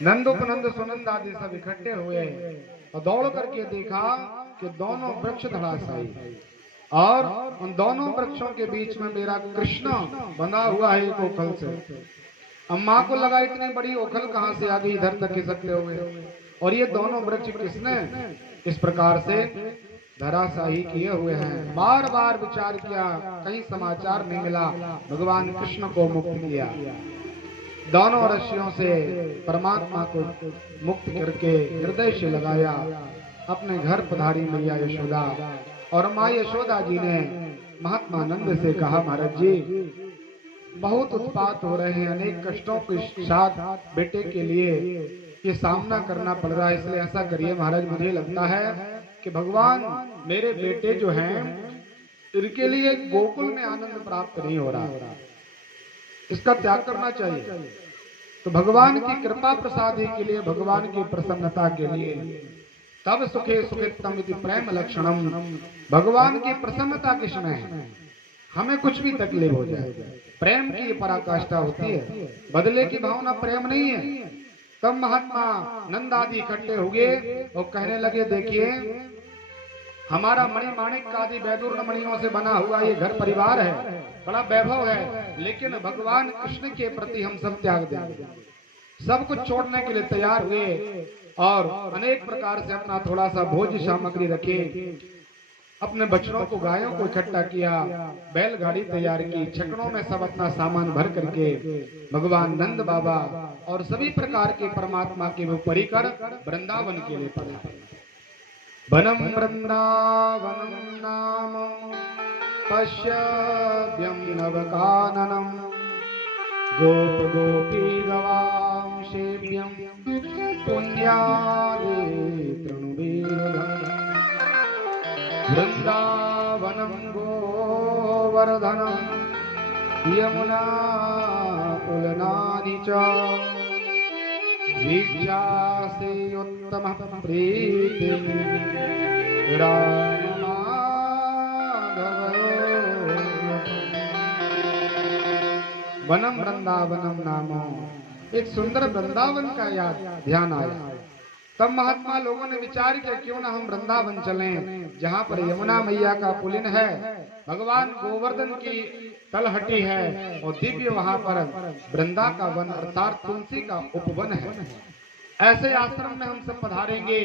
नंद उपनंद सुनंद आदि सब इकट्ठे हुए और दौड़ करके देखा कि दोनों वृक्ष धराशायी और उन दोनों वृक्षों के बीच में मेरा कृष्ण बंधा हुआ है एक ओखल से। अम्मा को लगा इतनी बड़ी ओखल कहां से आ गई इधर तक खिसकते हुए, और ये दोनों वृक्ष किसने इस प्रकार से धराशायी किए हुए हैं। बार बार विचार किया, कहीं समाचार नहीं मिला, भगवान कृष्ण को मुक्त किया। दोनों रस्सियों से परमात्मा को मुक्त करके हृदय से लगाया, अपने घर पधारी मैया यशोदा। और माँ यशोदा जी ने महात्मा नंद से कहा, महाराज जी बहुत उत्पात हो रहे हैं, अनेक कष्टों के साथ बेटे के लिए ये सामना करना पड़ रहा है, इसलिए ऐसा करिए महाराज, मुझे लगता है कि भगवान मेरे बेटे जो हैं इनके लिए गोकुल में आनंद प्राप्त नहीं हो रहा, इसका त्याग करना चाहिए। तो भगवान की कृपा प्रसादी के लिए, भगवान की प्रसन्नता के लिए, तब सुखे सुखितम इति प्रेम लक्षणम, भगवान की प्रसन्नता के समय हमें कुछ भी तकलीफ हो जाए, प्रेम की पराकाष्ठा होती है, बदले की भावना प्रेम नहीं है। तब महात्मा नंद आदि इकट्ठे हुए और कहने लगे, देखिए हमारा मणिमाणिक आदि वैदुर्य मणियों से बना हुआ ये घर परिवार है, बड़ा वैभव है, लेकिन भगवान कृष्ण के प्रति हम सब त्याग देंगे। सब कुछ छोड़ने के लिए तैयार हुए और अनेक प्रकार से अपना थोड़ा सा भोज्य सामग्री रखे, अपने बच्चों को, गायों को इकट्ठा किया, बैलगाड़ी तैयार की, छकड़ों में सब अपना सामान भर करके भगवान नंद बाबा और सभी प्रकार के परमात्मा के वो परिकर वृंदावन के लिए पधारे। वनम वृंदावनम नाम पश्यव्यम नवकाननम गोप गोपी गवाम सेव्यम पुण्यादे तृणवीरधम वृंदावनम गोवर्धनम यमुना पुलनानि च वीक्षासे उत्तमः प्रीति राम माधव। वनम वृंदावनम नामो, एक सुंदर वृंदावन का याद ध्यान आया। तब महात्मा लोगों ने विचार किया, क्यों ना हम वृंदावन चलें, जहाँ पर यमुना मैया का पुलिन है, भगवान गोवर्धन की तलहटी है और दिव्य वहाँ पर वृंदा का वन अर्थात तुलसी का उपवन है। ऐसे आश्रम में हम सब पधारेंगे।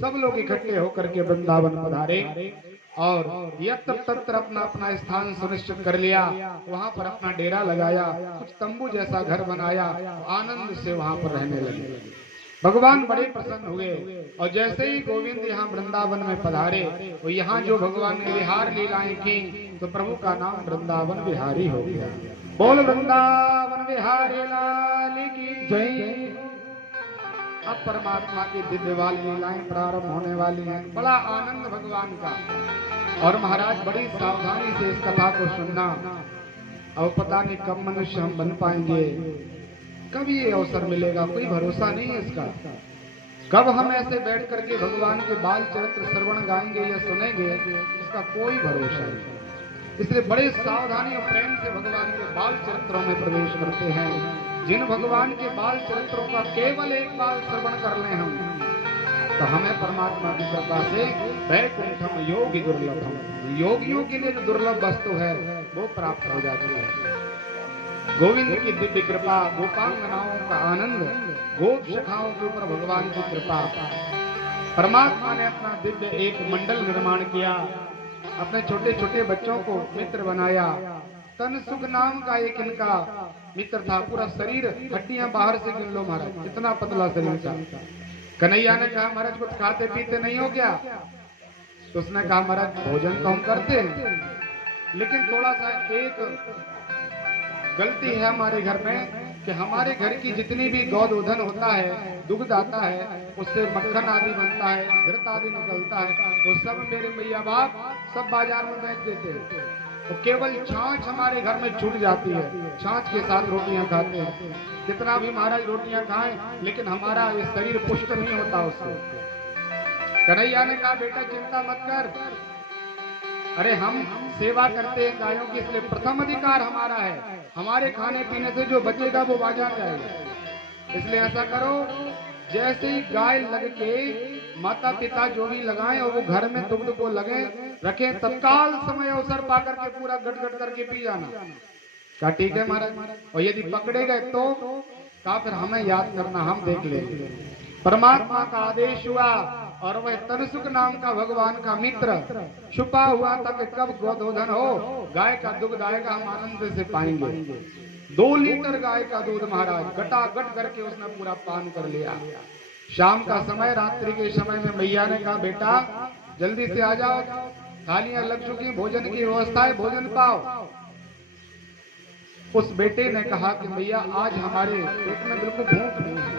सब लोग इकट्ठे होकर के वृंदावन पधारे और यत्र तत्र अपना अपना स्थान सुनिश्चित कर लिया, वहाँ पर अपना डेरा लगाया, कुछ तंबू जैसा घर बनाया, आनंद से वहाँ पर रहने लगे। भगवान बड़े प्रसन्न हुए और जैसे ही गोविंद यहाँ वृंदावन में पधारे, तो यहाँ जो भगवान ने विहार लीलाएं की, तो प्रभु का नाम वृंदावन विहारी हो गया। बोल वृंदावन विहारी लाल की जय। अब परमात्मा की दिव्य वाली लीलाएं प्रारंभ होने वाली हैं। बड़ा आनंद भगवान का। और महाराज बड़ी सावधानी से इस कथा को सुनना। अब पता नहीं कब मनुष्य हम बन पाएंगे, कब ये अवसर मिलेगा, कोई भरोसा नहीं है इसका। कब हम ऐसे बैठ करके भगवान के बाल चरित्र श्रवण गाएंगे या सुनेंगे, इसका कोई भरोसा नहीं। इसलिए बड़े सावधानी और प्रेम से भगवान के बाल चरित्रों में प्रवेश करते हैं। जिन भगवान के बाल चरित्रों का केवल एक बार श्रवण कर लें हम, तो हमें परमात्मा की कृपा से वैकुंठम योगी दुर्लभम, योगियों के लिए जो दुर्लभ वस्तु है वो प्राप्त हो जाती है। गोविंद की दिव्य कृपा, गोपांगनाओं का आनंद, गोप सखाओं के ऊपर भगवान की कृपा। परमात्मा ने अपना दिव्य एक मंडल निर्माण किया, अपने छोटे छोटे बच्चों को मित्र बनाया। तन सुख नाम का एक इनका मित्र था, पूरा शरीर हड्डियां बाहर से गिन लो महाराज, इतना पतला शरीर था। कन्हैया ने कहा, महाराज कुछ खाते पीते नहीं हो क्या? तो उसने कहा, महाराज भोजन तो हम करते हैं, लेकिन थोड़ा सा एक गलती है हमारे घर में कि हमारे घर की जितनी भी गौधन होता है, दुग्ध आता है, उससे मक्खन आदि बनता है, घृत आदि निकलता है, तो सब मेरे मैया बाप सब बाजार में बेच देते हैं। तो केवल छाछ हमारे घर में छूट जाती है, छाछ के साथ रोटियां खाते हैं। कितना भी महाराज रोटियां खाएं, लेकिन हमारा ये शरीर पुष्ट नहीं होता उससे। कन्हैया ने कहा, बेटा चिंता मत कर, अरे हम सेवा करते हैं गायों की, इसलिए प्रथम अधिकार हमारा है। हमारे खाने पीने से जो बचेगा वो बाजार जाएगा। इसलिए ऐसा करो, जैसे ही गाय लग के माता पिता जो भी लगाएं और वो घर में दुग्ध को लगे रखें, तत्काल समय अवसर पा करके पूरा गट गट करके पी जाना। क्या ठीक है महाराज? और यदि पकड़े गए तो कहा फिर हमें याद करना, हम देख लेंगे। परमात्मा का आदेश हुआ और वह तनसुक नाम का भगवान का मित्र छुपा हुआ था कि कब गोधोधन हो गाय का दुग्ध आएगा, हम आनंद से पाएंगे। 2 लीटर गाय का दूध महाराज गटागट करके उसने पूरा पान कर लिया। शाम का समय, रात्रि के समय में मैया ने कहा बेटा जल्दी से आ जाओ, थालियां लग चुकी, भोजन की व्यवस्था है, भोजन पाओ। उस बेटे ने कहा कि मैया आज हमारे पेट में बिल्कुल भूख नहीं है,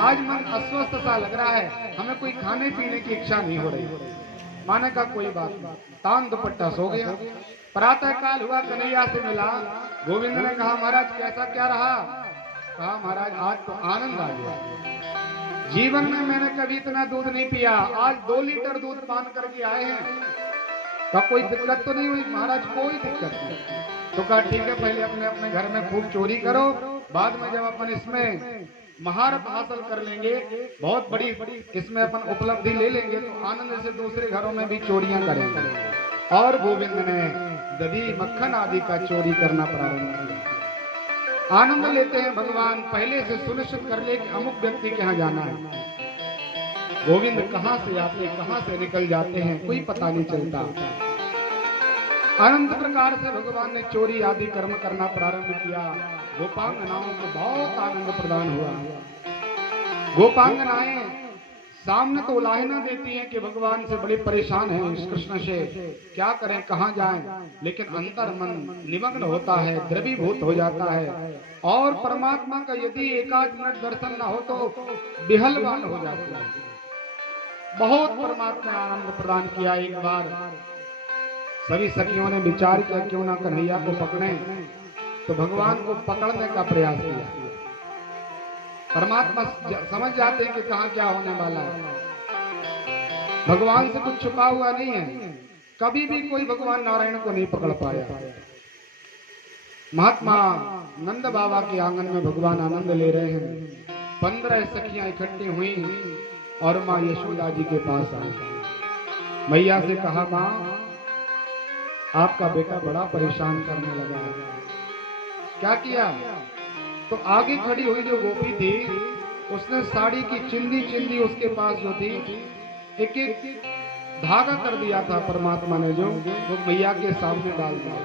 आज मन अस्वस्थ सा लग रहा है, हमें कोई खाने पीने की इच्छा नहीं हो रही। माने का कोई बात नहीं, तान दुपट्टा सो गया। प्रातः काल हुआ, कन्हैया से मिला। गोविंद ने कहा महाराज कैसा क्या रहा? कहा महाराज आज तो आनंद आ गया, जीवन में मैंने कभी इतना दूध नहीं पिया, आज 2 लीटर दूध पान करके आए हैं। तो कोई दिक्कत तो नहीं हुई? महाराज कोई दिक्कत नहीं। तो कहा ठीक है, पहले अपने अपने घर में खूब चोरी करो, बाद में जब अपन इसमें महारत हासिल कर लेंगे, बहुत बड़ी इसमें अपन उपलब्धि ले लेंगे, तो आनंद से दूसरे घरों में भी चोरियां करेंगे। और गोविंद ने दही मक्खन आदि का चोरी करना प्रारंभ किया। आनंद लेते हैं भगवान, पहले से सुनिश्चित कर ले कि अमुक व्यक्ति के यहाँ जाना है। गोविंद कहाँ से आते कहाँ से निकल जाते हैं कोई पता नहीं चलता। अनंत प्रकार से भगवान ने चोरी आदि कर्म करना प्रारंभ किया। गोपांगनाओं को बहुत आनंद प्रदान हुआ। गोपांगनाएं सामने तो उलाहना देती हैं कि भगवान से बड़े परेशान हैं, इस कृष्ण से क्या करें, कहाँ जाएं, लेकिन अंतर मन निमग्न होता है, द्रवीभूत हो जाता है और परमात्मा का यदि एकाध मिनट दर्शन न हो तो बिहलवान हो जाता है। बहुत परमात्मा ने आनंद प्रदान किया। एक बार सभी सखियों ने विचार किया क्यों ना कन्हैया को पकड़े, तो भगवान को पकड़ने का प्रयास किया। परमात्मा समझ जाते हैं कि कहाँ क्या होने वाला है, भगवान से कुछ छुपा हुआ नहीं है। कभी भी कोई भगवान नारायण को नहीं पकड़ पाया। महात्मा नंद बाबा के आंगन में भगवान आनंद ले रहे हैं। 15 सखियां इकट्ठी हुई और माँ यशोदा जी के पास आई। मैया से कहा माँ आपका बेटा बड़ा परेशान करने लगा है। क्या किया? तो आगे खड़ी हुई जो गोपी थी उसने साड़ी की चिंदी चिंदी उसके पास जो थी एक एक धागा कर दिया था परमात्मा ने, जो वो मैया के सामने डाल दिया।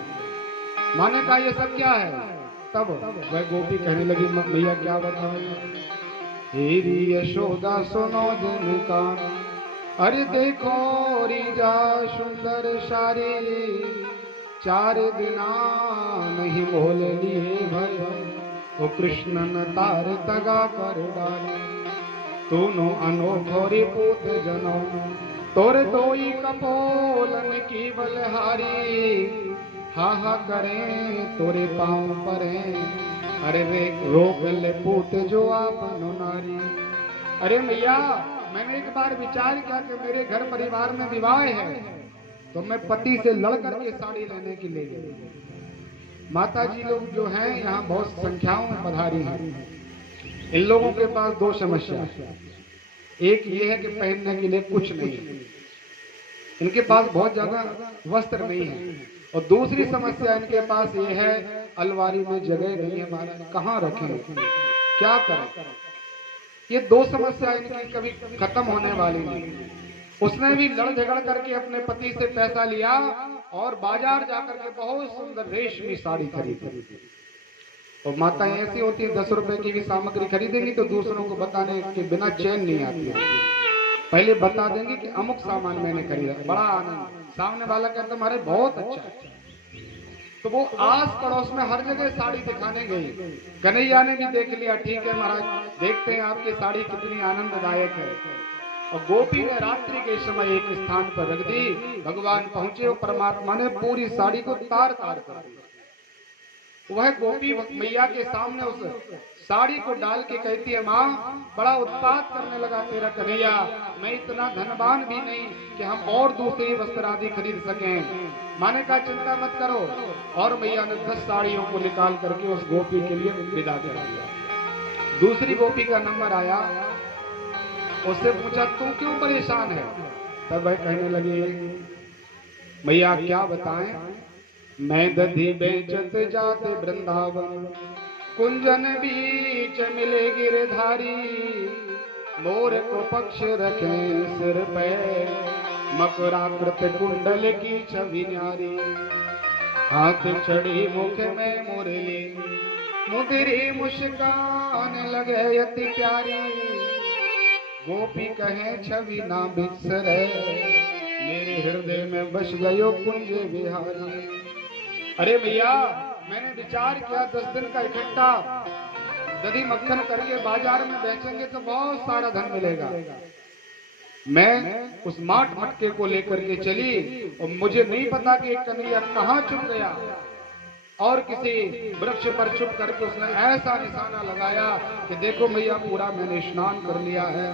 माने कहा ये सब क्या है? तब वह गोपी कहने लगी मैया क्या बताओ? हेरी यशोदा सुनो जिनका, अरे देखो रीजा सुंदर सारी, 4 दिना नहीं मोल लिए भय, वो कृष्ण न तार तगा कर डाले, तूनो अनोखोरी पूत जनो, तोरे दोई कपोलन की बलहारी, हा हा करें तोरे पाँव परे, अरे रे रोक ले पूत जो आप नारी। अरे मैया मैंने एक बार विचार किया कि मेरे घर परिवार में विवाह है तो मैं पति से लड़ करके साड़ी लेने के लिए गई। माता जी लोग जो हैं यहाँ बहुत संख्याओं में पधारी हैं। इन लोगों के पास 2 समस्या, एक ये है कि पहनने के लिए कुछ नहीं, इनके पास बहुत ज्यादा वस्त्र नहीं है, और दूसरी समस्या इनके पास ये है अलमारी में जगह नहीं है, महाराज कहाँ रखें, क्या करें। ये 2 समस्या इनकी कभी खत्म होने वाली नहीं। उसने भी लड़ झगड़ करके अपने पति से पैसा लिया और बाजार जाकर के बहुत सुंदर रेशमी साड़ी खरीदी। और माताएं ऐसी होती है 10 रुपए की भी सामग्री खरीदेंगी तो दूसरों को बताने के बिना चैन नहीं आती है। पहले बता देंगे कि अमुक सामान मैंने खरीदा, बड़ा आनंद, सामने वाला कहता हमारे बहुत अच्छा है। तो वो आस पड़ोस में हर जगह साड़ी दिखाने गई। कन्हैया ने भी देख लिया, ठीक है महाराज देखते हैं आपकी साड़ी कितनी आनंददायक है। और गोपी ने रात्रि के समय एक स्थान पर रख दी। भगवान पहुंचे और परमात्मा ने पूरी साड़ी को तार तार कर दिया। वह गोपी मैया के सामने उस साड़ी को डाल के कहती है माँ बड़ा उत्पात करने लगा तेरा कन्हैया, मैं इतना धनवान भी नहीं कि हम और दूसरी वस्त्र आदि खरीद सकें। माने का चिंता मत करो, और मैया ने 10 साड़ियों को निकाल करके उस गोपी के लिए विदा कर दिया। दूसरी गोपी का नंबर आया, उससे पूछा तू क्यों परेशान है? तब वह कहने लगी, भैया क्या बताएं, मैं दधी बेचत जाते वृंदावन, कुंजन बीच मिले गिरधारी, मोर को पक्ष रखे सिर पे, मकराकृत कुंडल की छवि न्यारी, हाथ छड़ी मुख में मुरली, मुदरी मुस्कान लगे अति प्यारी, गोपी कहे छवि ना बिसरे, मेरे हृदय में बस गयो कुंज बिहारी। अरे भैया, मैंने विचार किया 10 दिन का इकट्ठा दही मक्खन करके बाजार में बेचेंगे तो बहुत सारा धन मिलेगा। मैं उस माट मटके को लेकर के चली और मुझे नहीं पता कि एक कन्हैया कहाँ छुप गया, और किसी वृक्ष पर छुप करके उसने ऐसा निशाना लगाया कि देखो भैया पूरा मैंने स्नान कर लिया है।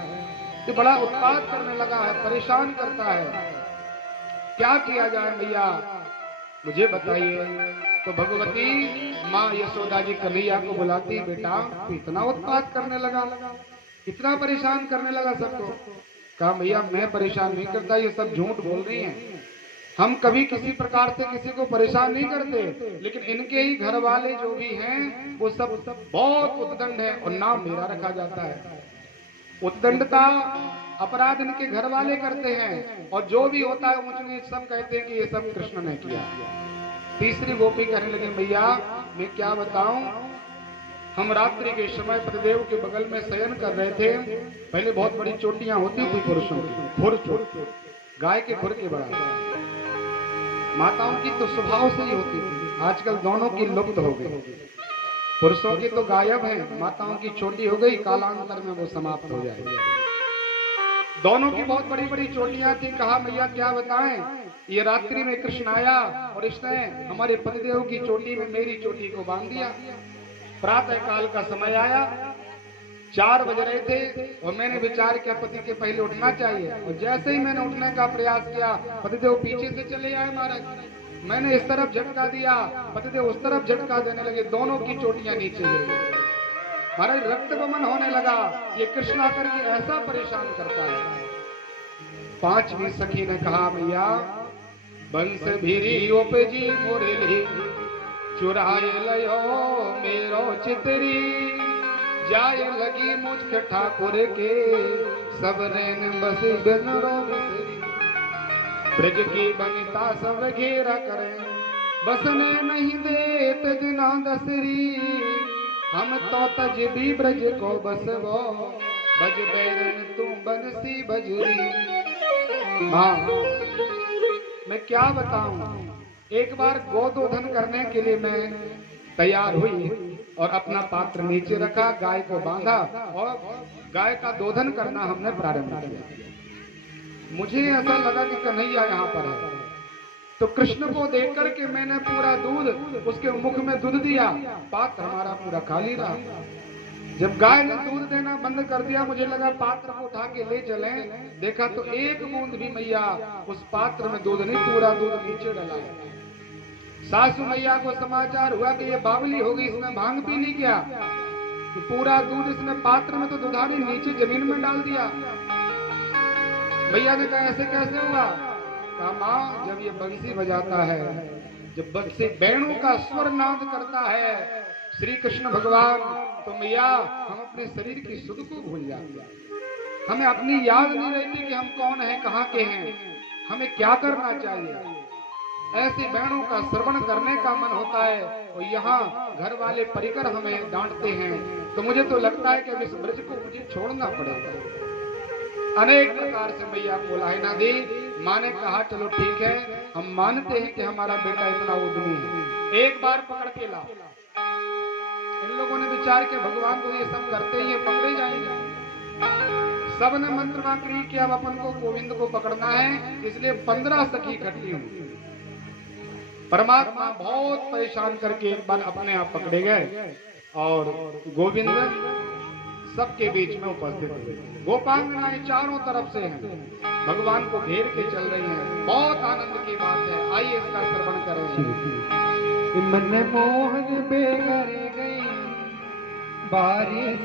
ये बड़ा उत्पात करने लगा है, परेशान करता है, क्या किया जाए भैया मुझे बताइए। तो भगवती माँ यशोदा जी कन्हैया को बुलाती, बेटा इतना उत्पात करने लगा, इतना परेशान करने लगा सबको। कहा भैया मैं परेशान नहीं करता, ये सब झूठ बोल रही हैं, हम कभी किसी प्रकार से किसी को परेशान नहीं करते, लेकिन इनके ही घर वाले जो भी हैं वो सब बहुत उद्दंड है और नाम मेरा रखा जाता है। उद्दंडता अपराध इनके घर वाले करते हैं और जो भी होता है ऊंच नीच सब कहते हैं कि ये सब कृष्ण ने किया। तीसरी गोपी कहने लगी, भैया मैं क्या बताऊं, हम रात्रि के समय पतिदेव के बगल में शयन कर रहे थे। पहले बहुत बड़ी चोटियां होती थी पुरुषों की, खुर चोट, गाय के खुर के बराबर। माताओं की तो स्वभाव से ही होती थी, आजकल दोनों की लुप्त हो गई। पुरुषों की तो गायब है, माताओं की छोटी हो गई, कालांतर में वो समाप्त हो जाएगी। दोनों की बहुत बड़ी बड़ी चोटियां थी। कहा भैया क्या बताएं, ये रात्रि में कृष्ण आया और इसने हमारे पतिदेव की चोटी में मेरी चोटी को बांध दिया। प्रातः काल का समय आया, 4 बज रहे थे और मैंने विचार किया पति के पहले उठना चाहिए, और जैसे ही मैंने उठने का प्रयास किया पतिदेव पीछे से चले आए महाराज। मैंने इस तरफ झटका दिया, पतिदेव उस तरफ झटका देने लगे, दोनों की चोटियां नीचे गिर गई महाराज। रक्त गमन होने लगा। ये कृष्ण आकर के ऐसा परेशान करता है। 5वीं सखी ने कहा भैया बंस भीरी उपजी मुरली, चुराए लयो मेरो चितरी, जाए लगी मुझ ठाकुर के, सब रैन बसी बिनरो बिसरी, ब्रज की बनिता सब घेरा करे, बसने नहीं देत दिना दसरी, हम तो तज भी ब्रज को बसवो, बज बैरन तू बंसी बजरी। माँ मैं क्या बताऊं, एक बार गोदोधन करने के लिए मैं तैयार हुई और अपना पात्र नीचे रखा, गाय को बांधा और गाय का दोधन करना हमने प्रारंभ किया। मुझे ऐसा लगा कि कन्हैया यहाँ पर है, तो कृष्ण को देख करके मैंने पूरा दूध उसके मुख में दूध दिया, पात्र हमारा पूरा खाली रहा। जब गाय ने दूध देना बंद कर दिया, मुझे लगा पात्र को उठा के ले चले, देखा तो एक बूंद भी मैया उस पात्र में दूध नहीं, पूरा दूध नीचे डला। सासू मैया को समाचार हुआ कि ये बावली होगी, इसने भांग पी ली क्या, तो पूरा दूध इसने पात्र में तो दुधारी नीचे जमीन में डाल दिया। भैया ने कहा ऐसे कैसे हुआ? कहा माँ जब ये बंसी बजाता है, जब बंसी वेणु का स्वर नाद करता है श्री कृष्ण भगवान, तो मैया हम अपने शरीर की सुध को भूल जाते हैं, हमें अपनी याद नहीं रहती कि हम कौन हैं, कहाँ के हैं, हमें क्या करना चाहिए। ऐसे वेणु का श्रवण करने का मन होता है और यहाँ घर वाले परिकर हमें डांटते हैं, तो मुझे तो लगता है कि अब इस ब्रज को मुझे छोड़ना पड़ेगा। अनेक प्रकार से मैया को लाहिना दी। माँ ने कहा चलो ठीक है, हम मानते हैं कि हमारा बेटा इतना उद्यमी है, एक बार पकड़ के ला। इन लोगों ने विचार के भगवान तो ये सब करते ही पकड़े जाएंगे। सबने मंत्र मांगी कि अब अपन को गोविंद को पकड़ना है, इसलिए 15 सखी इकट्ठी हुई। परमात्मा बहुत परेशान करके एक बार अपने आप पकड़े गए और गोविंद सबके बीच में उपस्थित हुए। गोपांगनाएं चारों तरफ से हैं, भगवान को घेर के चल रही हैं। बहुत आनंद की बात है, आइए इसका श्रवण करें। मन मोहन बेगर गई बारिश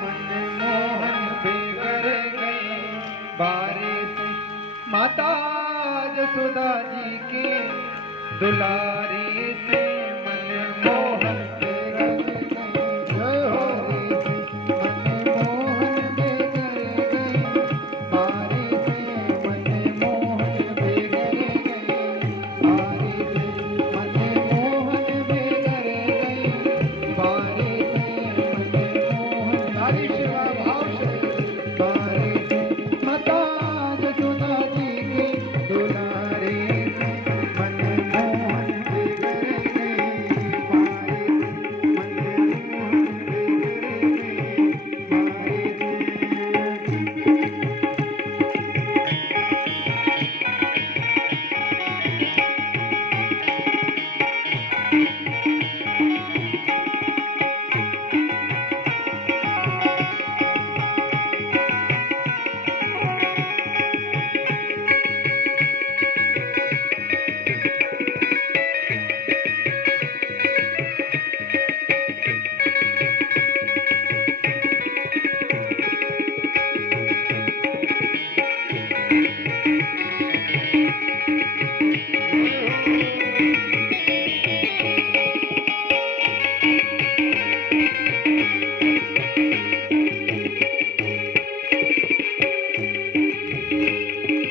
मनमोहन बिगड़ गई, बारिश माता यशोदा जी के दुलारी से मनमोहन बिगड़ गई, बारिश मनमोहन बिगड़ गई, बारिश मनमोहन बिगड़ गई, बारिश मनमोहन बिगड़ गई, बारिश मनमोहन तारी सेवा भाव से बारिश माता यशोदा जी के दुलारे से मनमोहन बिगड़ गई, बारिश मनमोहन बिगड़ गई,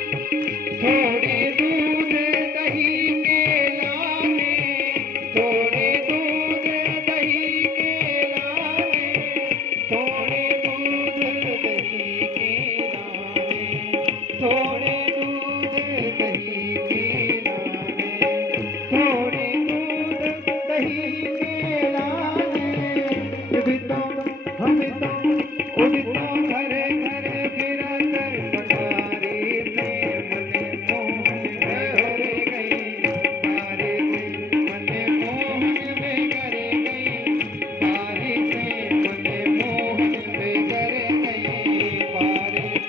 थोड़े दूध दही के लाने, थोड़े दूध दही के लाने, थोड़े दूध दही के लाने, थोड़े दूध दही के लाने, थोड़े दूध दही के लाने, भी तो हम तो उन तो घरे घरे फिरा कर पटारे से मनमोहन बिगड़ गई, बारिश मनमोहन बिगड़ गई, बारिश मनमोहन बिगड़ गई, बारिश